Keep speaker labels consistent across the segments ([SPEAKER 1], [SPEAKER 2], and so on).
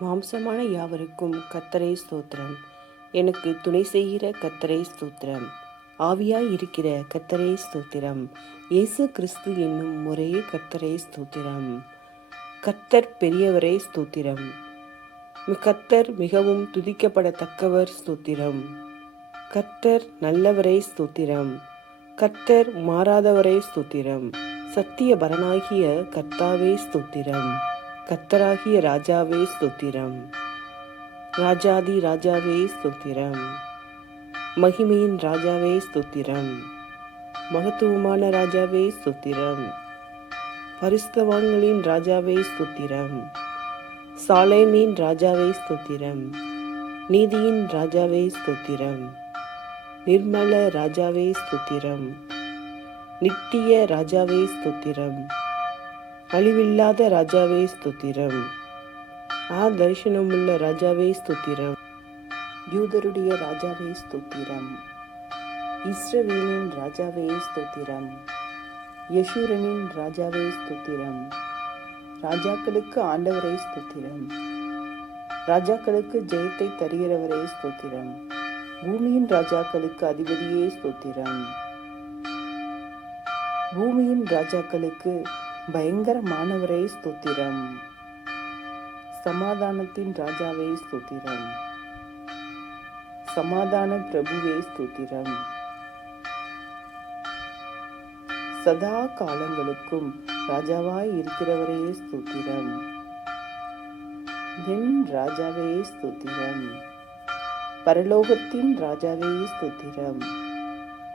[SPEAKER 1] மாம்சமான யாவருக்கும் கத்தரை ஸ்தோத்திரம். எனக்கு துணை செய்கிற கத்தரை ஸ்தோத்திரம். ஆவியாய் இருக்கிற கத்தரை ஸ்தோத்திரம். இயேசு கிறிஸ்து என்னும் ஒரே கத்தரை ஸ்தோத்திரம். கத்தர் பெரியவரே ஸ்தோத்திரம். கத்தர் மிகவும் துதிக்கப்படத்தக்கவர் ஸ்தோத்திரம். கத்தர் நல்லவரே ஸ்தோத்திரம். கத்தர் மாறாதவரே ஸ்தோத்திரம். சத்திய பரனாகிய கர்த்தாவே ஸ்தோத்திரம். கத்தராகிய ராஜாவே ஸ்தோத்திரம். ராஜாதி ராஜாவே ஸ்தோத்திரம். மகிமையின் ராஜாவே ஸ்தோத்திரம். மகத்துவமான ராஜாவே ஸ்தோத்திரம். பரிஸ்தவான்களின் ராஜாவே ஸ்தோத்திரம். சாலேமின் ராஜாவே ஸ்தோத்திரம். நீதியின் ராஜாவே ஸ்தோத்திரம். நிர்மல ராஜாவே ஸ்தோத்திரம். நித்திய ராஜாவே ஸ்தோத்திரம். அழிவில்லாத ராஜாவே ஸ்துத்திரம். ஆ தரிசனமுள்ள ராஜாவே ஸ்துத்திரம். யூதருடைய ராஜாவே ஸ்தோத்திரம். இஸ்ரவேலின் ராஜாவே ஸ்தோத்திரம். யசூரனின் ராஜாவே ஸ்தோத்திரம். ராஜாக்களுக்கு ஆண்டவரே ஸ்தோத்திரம். ராஜாக்களுக்கு ஜெயத்தை தருகிறவரே ஸ்தோத்திரம். பூமியின் ராஜாக்களுக்கு அதிபதியே ஸ்தோத்திரம். பூமியின் ராஜாக்களுக்கு பயங்கரமானவரை ஸ்தோத்திரம். சமாதானத்தின் ராஜாவை ஸ்தோத்திரம். சமாதான பிரபுவே ஸ்தோத்திரம். சதா காலங்களுக்கும் ராஜாவாய் இருக்கிறவரே ஸ்தோத்திரம். என் ராஜாவே ஸ்தோத்திரம். பரலோகத்தின் ராஜாவே ஸ்தோத்திரம்.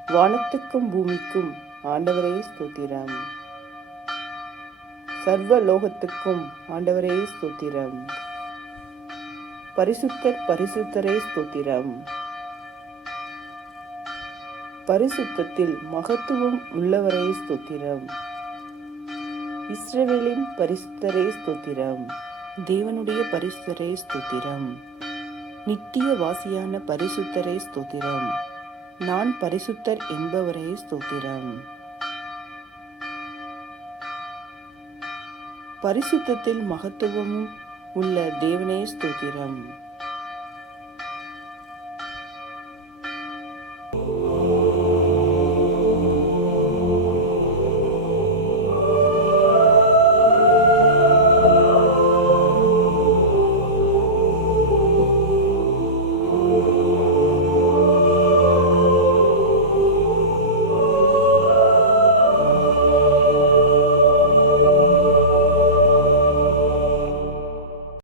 [SPEAKER 1] வானத்துக்கும் பூமிக்கும் ஆண்டவரே ஸ்தோத்திரம். சர்வ லோகத்துக்கும் ஆண்டவரே ஸ்தோத்திரம். பரிசுத்தர் பரிசுத்தரே ஸ்தோத்திரம். பரிசுத்தத்தில் மகத்துவம் உள்ளவரே ஸ்தோத்திரம். இஸ்ரவேலின் பரிசுத்தரே ஸ்தோத்திரம். தேவனுடைய பரிசுத்தரே ஸ்தோத்திரம். நித்திய வாசியான பரிசுத்தரே ஸ்தோத்திரம். நான் பரிசுத்தர் என்பவரே ஸ்தோத்திரம். பரிசுத்தத்தில் மகத்துவமும் உள்ள தேவனே ஸ்தோத்திரம்.